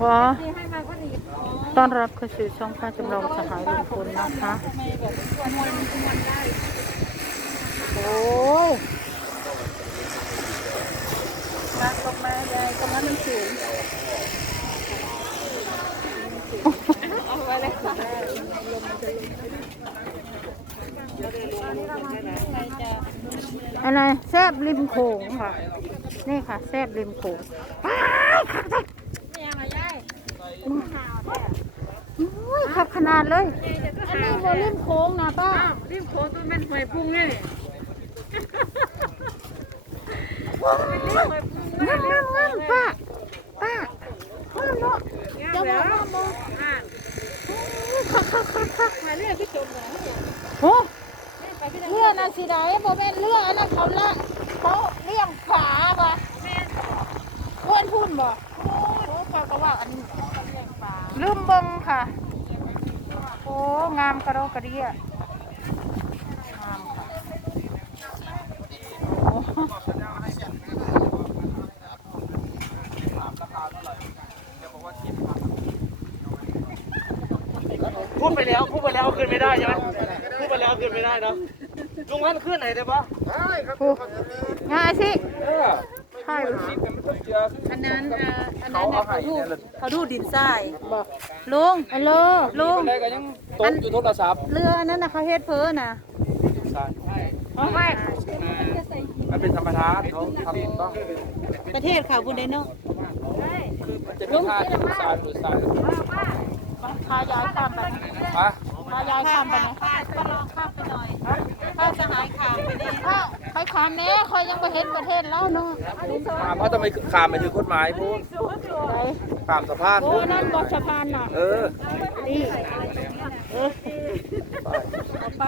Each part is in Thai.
ขอต้อนรับเข้าสู่ช่องป้าจำลองสหายลุงพลนะคะ โอ้ยมาตกมายายตรงนั้นมันสูงเอาไว้เลยค่ะใครจะ อะไร แซบริมโขงค่ะ นี่ค่ะ แซบริมโขงอ้ายขับไปไม่ยังไงยายอุ้ยขับขนาดเลย อันนี้โบริมโขงนะป้ารีบโค้งตัวเป็นหอยพุงนี่งามงามงามป้าป้าห้ามเนาะจะบอกห้ามบ่ อ่าน คักคักคักคัก มาเรียกพี่จมเหรอ โอ้ ไปพี่ เรือน่ะ สิได้บ่แม่นเรืออันนั้นเขาละเขาเลี้ยงฝาบ่แม่เพื่อนพูดบ่โอ้เขาก็ว่าอันนี้เขาเลี้ยงปลาลืมเบิ่งค่ะ โอ้งามกระโดกระเดียงามค่ะโอ้พูดไปแล้วพูดไปแล้วเอาคืนไม่ได้ใช่ไหมพูดไปแล้วเอาคืนไม่ได้เนาะ ลุงนั้นขึ้นไหนได้ปะโหง่ายสิเออใช่คิดกันไม่ต้องเจออันนั้นอ่าอันนั้นเนี่ยเขาดูเขาดูดินทรายบอกลุงฮัลโหลลุงอะไรก็ยังตกอยู่โทรศัพท์เรืออันนั้นนะเขาเฮ็ดเพ้อน่ะไม่มันเป็นธรรมชาติเขาทำถูกต้องประเทศเขาบุญเดนเนาะคือมันจะมีท่าที่ดูสายดูสายพายายข้ามไปมา พายายข้ามไปนะป้าก็ลองข้ามไปหน่อยข้าสหายข่าวไปดิข้าใครขามแน่คอยยังไปเห็นประเทศแล้วเนาะถามว่าทำไมขามไปถึงกฎหมายพูดไหนขามสะพานโอ้พูดนั่นบอกสะพานน่ะ เออนี่เออเอาไป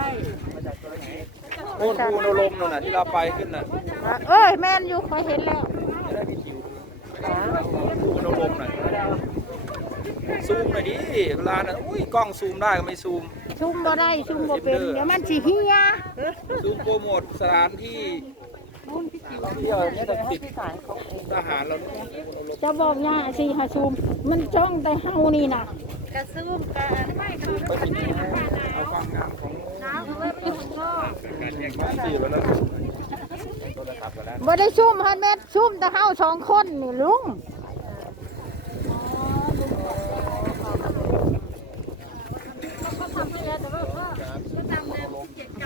พูดพูนลมนั่นน่ะที่เราไปขึ้นน่ะเอ้ยแม่นอยู่คอยเห็นแล้วจะได้มีคิวพูนลมน่ะ ซูมหน่อยดิเวลาน่ะอุ้ยกล้องซูมได้ก็ไม่ซูมชุ่มบ่ได้ชุ่มบ่เป็น เดี๋ยวมันสิเฮียซูมโปรโมทสถานที่เที่ยวเนี่ยจะติดทหารเราเนี่ยจะบอกย่าสิหาชุ่มมันจ้องแต่เฮานี่น่ะกระซุ่มกันไม่ค่ะไปปิดเอาความงามของน้ำเอาไว้ไม่ถึงพ่อการแยกบ้านสี่แล้วนะโทรศัพท์กันแล้วบ่ได้ชุ่มฮันแม่ชุ่มแต่เฮาสองคนนี่ลุง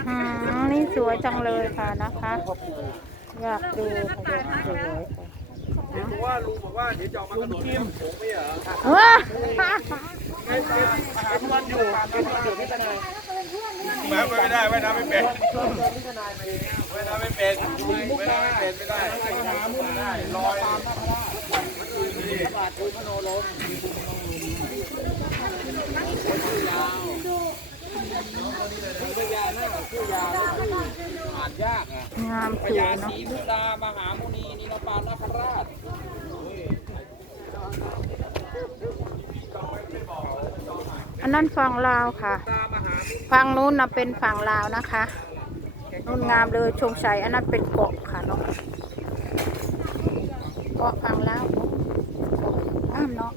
อืมนี่ สวยจังเลยค่ะนะคะ อยากดูค่ะอกสวยเพราะว่าลุงบอกว่าเดี๋ยวจะเอามากระโดดจิ้มผมไม่เหรอว้าไม่ไม่หาเพื่อนอยู่หาเพื่อนอยู่ไม่เป็นไม้ไม่ได้ไม่น้ำไม่เป็นไม่น้ำไม่เป็นไม่น้ำไม่เป็นไม่ได้ไม่น้ำไม่ได้ลอยอ่านยา กอะงามพสวยญาเนาะ ศรีมุดามหามุนีนิรปานนคราชอันนั้นฝั่งลาวค่ะ ตามหาฝั่งนู้นนะเป็นฝั่งลาวนะคะนู่นงามเลยชงชัยอันนั้นเป็นเกาะค่ะเนาะเกาะฝั่งลาวงามเนาะ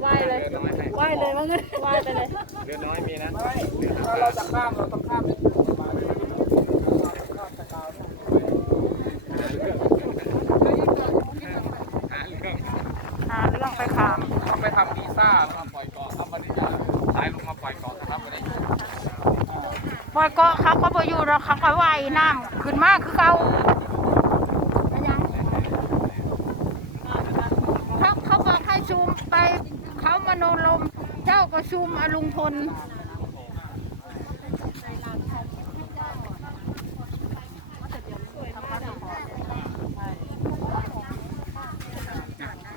ไหวเลยไหว เลยว่างั้นไหวไปเลยเรือน้อยมีนะถ้าเราจะข้ามเราต้องข้ามเป็นมาหาเรื่องหาเรื่องไปขามต้องไปทำวีซ่ามาปล่อยเกาะครับวันนี้จะสายลงมาปล่อยเกาะนะครับวันนี้ปล่อยเกาะเขาก็ไปอยู่แล้วเขาก็ว่ายน้ำขึ้นมากคือเขาเขาเขาบอกให้ซูมไปเขามโนลม เจ้าก็ซูมอลุงพล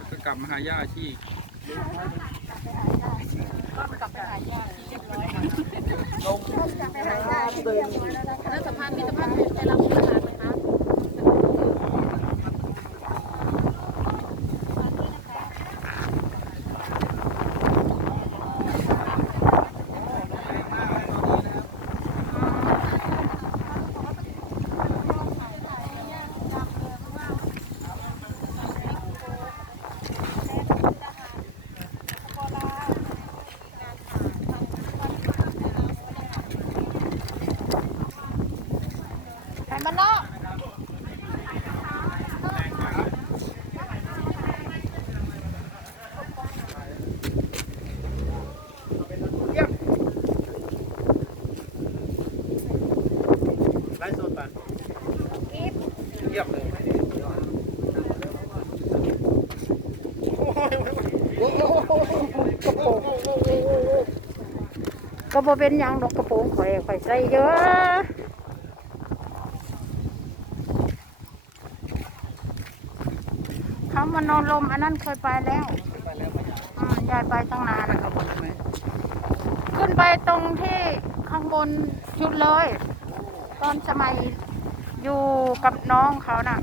จะกลับมาหาย่าที่แล้วสภาพมิตรภาพเป็นไปรับทหารไหมคะ บ้านนอกไลฟ์สดปะเยี่ยมเลยก็บ่เป็นหยังดอกกระโปรงข่อยข่อยใส่เยอะ เขามานอนลมอันนั้นเคยไปแล้วอืมยายไปตั้งนานอะขึ้นไปตรงที่ข้างบนชุดเลย ตอนสมัยอยู่กับน้องเขาน่ะ